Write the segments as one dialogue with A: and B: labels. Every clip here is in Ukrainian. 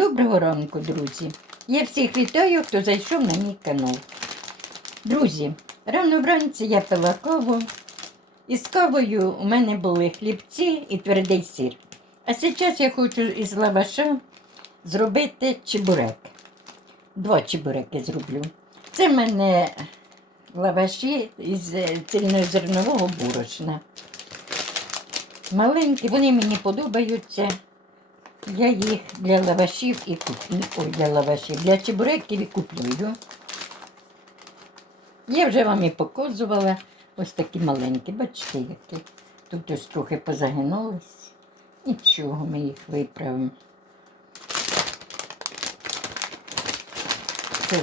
A: Доброго ранку, друзі! Я всіх вітаю, хто зайшов на мій канал. Друзі, рано вранці я пила каву. І з кавою у мене були хлібці і твердий сир. А зараз я хочу із лаваша зробити чебурек. Два чебуреки зроблю. Це в мене лаваші із е, цільнозернового борошна. Маленькі, вони мені подобаються. Я їх для лавашів і куплю. Ой, для лавашів, для чебуреків і куплю. Я вже вам і показувала ось такі маленькі, бачите, які. Тут ось трохи позагинулись. Нічого, ми їх виправимо. Це.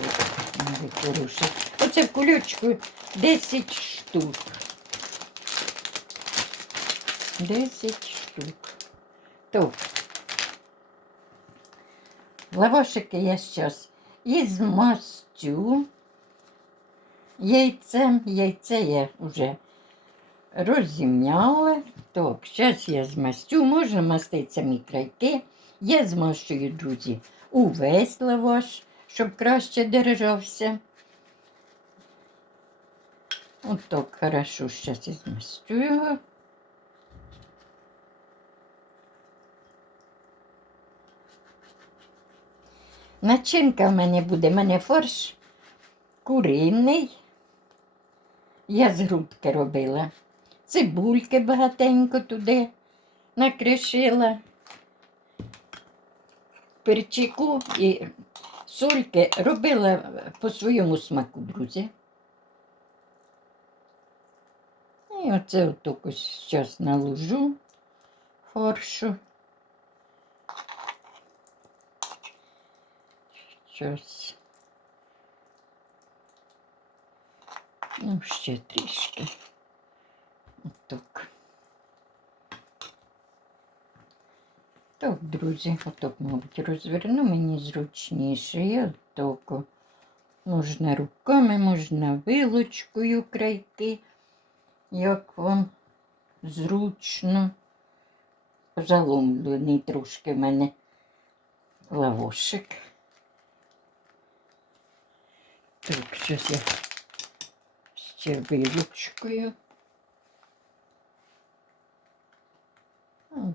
A: Оце в кульочку 10 штук. 10 штук. То лавашики я зараз із мастю. Яйцем, яйце я вже розімняла. Так, зараз я змастю, можна мастити самі крайки. Я змащую, друзі, увесь лаваш, щоб краще держався. От так хорошо зараз і змастю його. Начинка в мене буде, в мене фарш куриний. Я з грудки робила. Цибульки багатенько туди накришила. Перчику і сольки робила по своєму смаку, друзі. І оце отак зараз наложу фаршу. Щось. Ну, ще трішки. Отак. Так, друзі, отак, мабуть, розверну мені зручніше. І отак. Можна руками, можна вилочкою крайки, як вам зручно. Заломлений трошки в мене лавошик. Так, щось я ще вилочкою.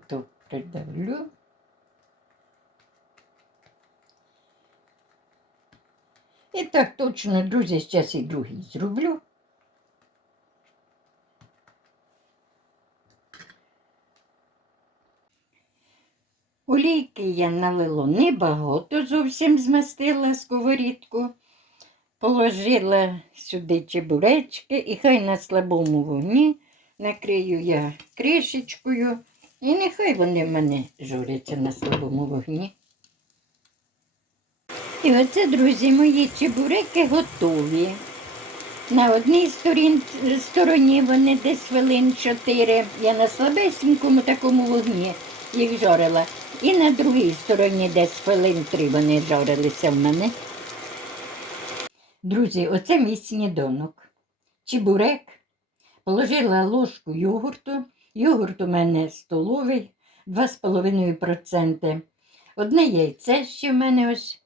A: Тут придавлю. І так точно, друзі, зараз і другий зроблю. Олійки я налила небагато, зовсім змастила сковорідку. Положила сюди чебуречки і хай на слабому вогні накрию я кришечкою. І нехай вони в мене журяться на слабому вогні. І оце, друзі, мої чебуреки готові. На одній сторін, стороні вони десь хвилин 4. Я на слабесенькому такому вогні їх жарила. І на другій стороні десь хвилин 3 вони жарилися в мене. Друзі, оце мій сніданок. Чебурек. Положила ложку йогурту. Йогурт у мене столовий, 2,5%. Одне яйце ще в мене ось.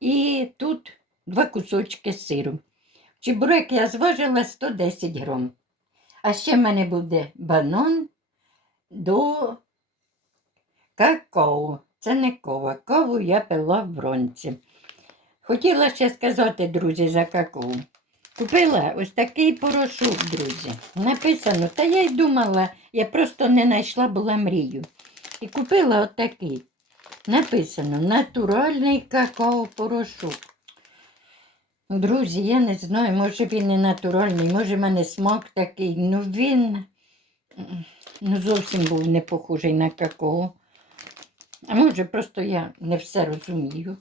A: І тут два кусочки сиру. Чебурек я зважила 110 грам. А ще в мене буде банан до какао. Це не кава. Каву я пила вранці. Хотіла ще сказати, друзі, за какао. Купила ось такий порошок, друзі. Написано, та я й думала, я просто не знайшла була мрію. І купила отакий. Написано натуральний какао-порошок. Друзі, я не знаю, може він не натуральний, може в мене смак такий. Ну він ну, зовсім був не похожий на какао. А може, просто я не все розумію.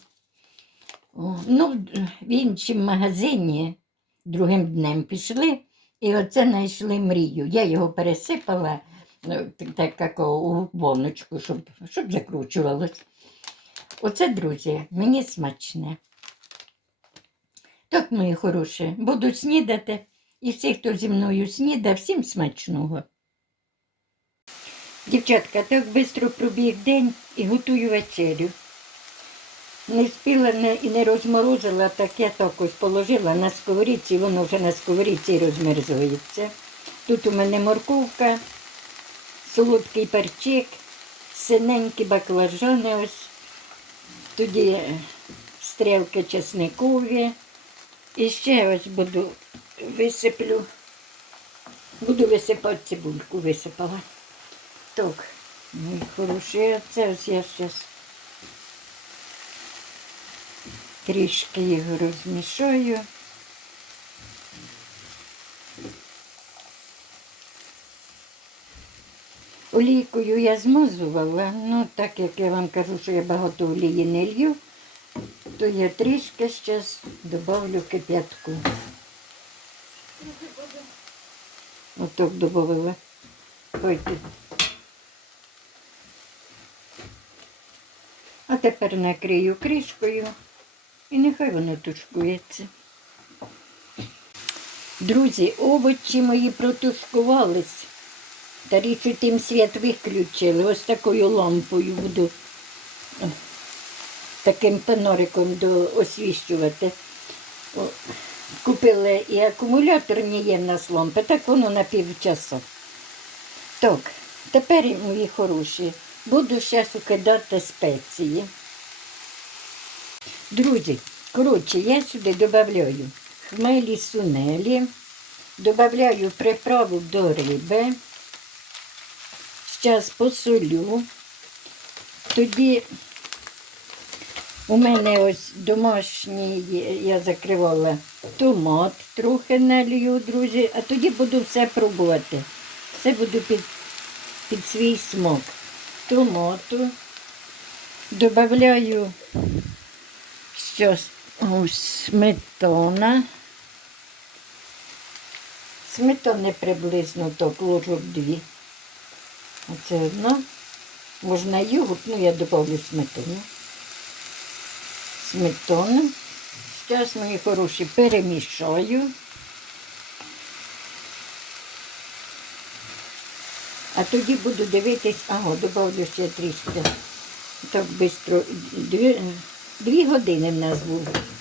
A: Ну, в іншому магазині другим днем пішли, і оце знайшли мрію. Я його пересипала ну, так- як у воночку, щоб, щоб закручувалось. Оце, друзі, мені смачне. Так, мої хороші, буду снідати. І всі, хто зі мною снідав, всім смачного. Дівчатка, так швидко пробіг день і готую вечерю. Не спіла не, і не розморозила, так я так ось положила на сковорідці, воно вже на сковорідці розмерзується. Тут у мене морковка, солодкий перчик, синенькі баклажани ось, тоді стрілки чесникові. І ще ось буду висиплю, буду висипати цибульку, висипала. Так, мій хороший, це ось я зараз трішки його розмішаю. Олійкою я змазувала, ну так як я вам кажу, що я багато олії не лью, то я трішки зараз добавлю кип'ятку. Отак додавала. Ой. А тепер накрию кришкою і нехай воно тушкується. Друзі, овочі мої протушкувались. Та річ у тим світ виключили. Ось такою лампою буду таким панориком освіщувати. Купили і акумуляторні є в нас лампи, так воно на півчаса. Так, тепер, мої хороші, буду зараз укидати спеції. Друзі, коротше, я сюди додаю хмелі сунелі, додаю приправу до риби. Зараз посолю. Тоді у мене ось домашній, я закривала томат, трохи налью, друзі, а тоді буду все пробувати. Все буду під, під свій смак. Томату. Добавляю щось ось сметана. Сметани приблизно так, ложок дві. Оце одна. Можна йогурт, ну я добавлю сметану. Сметану. Зараз мої хороші перемішаю. А тоді буду дивитись, ага, добавлю ще трішки. Так швидко. Дві, години в нас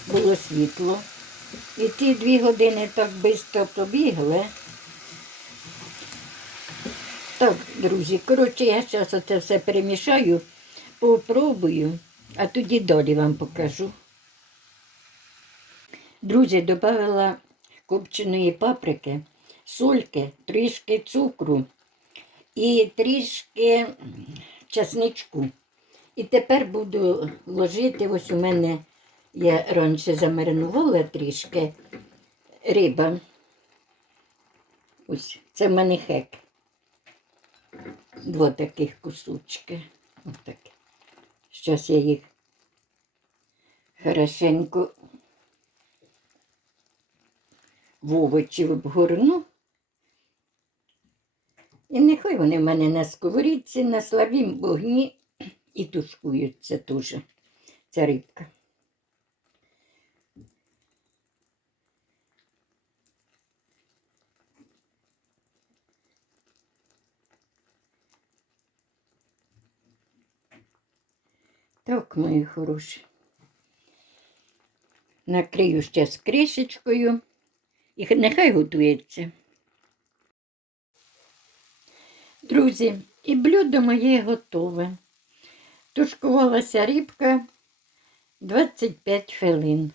A: було, світло. І ті дві години так швидко побігли. Так, друзі, коротше, я зараз оце все перемішаю, попробую, а тоді далі вам покажу. Друзі, додала копченої паприки, сольки, трішки цукру і трішки часничку. І тепер буду ложити, ось у мене я раніше замаринувала трішки риба. Ось, це в мене хек. Два таких кусочки. Отак. Зараз я їх хорошенько в овочі обгорну. І нехай вони в мене на сковорідці, на слабім вогні і тушкуються дуже. Ця рибка. Так, мої хороші. Накрию ще з кришечкою і нехай готується. Друзі, і блюдо моє готове. Тушкувалася рибка 25 хвилин.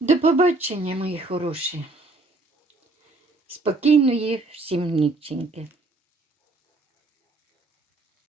A: До побачення, мої хороші. Спокійної всім ніченьки.